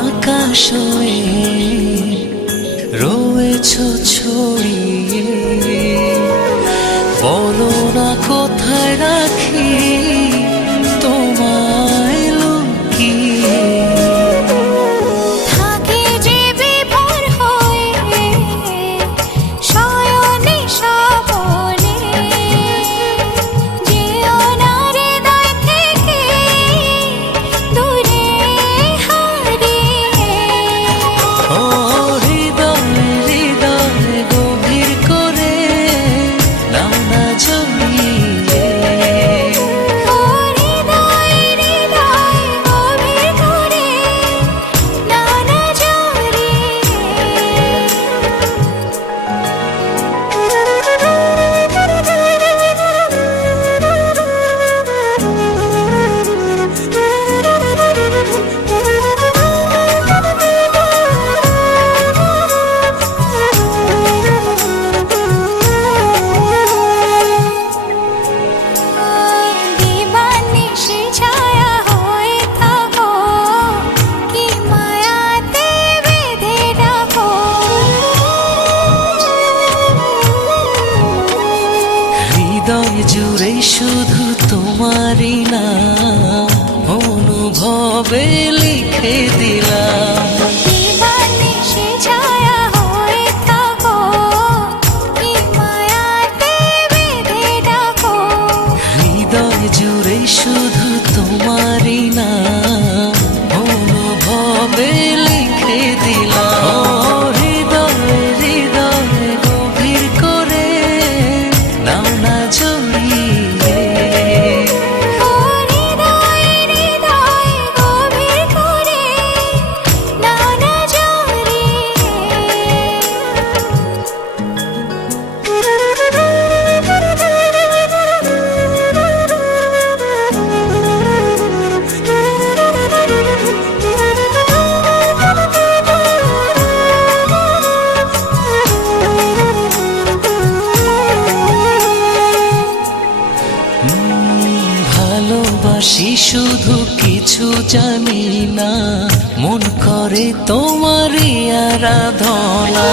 আকাশ হয়ে রয়েছ ছড়িয়ে, বলো না কোথায় রাখি তোমায় লুকিয়ে। থাকে যে বিভোর হয়ে শয়নে স্বপনে, যেও না হৃদয় থেকে দূরে হারিয়ে। ও হৃদয় হৃদয় গভীর করে নাও না জমিয়ে। ও হৃদয় হৃদয় গভীর করে নাও না দিবানিশি ছায়া হয়ে থাকো, কি মায়াতে বেঁধে রাখো। হৃদয় জুড়ে শুধু তোমারই নাম অনুভবে লিখে দিলাম। দিবানিশি ছায়া হয়ে থাকো, কি মায়াতে বেঁধে রাখো। হৃদয় জুড়ে শুধু তোমারই নাম অনুভবে লিখে দিলাম। ও হৃদয় হৃদয় গভীর করে নাও না জড়িয়ে। ও হৃদয় হৃদয় গভীর করে নাও না ভালোবাসি শুধু কিছু জানি না, মন করে তোমারই আরাধনা।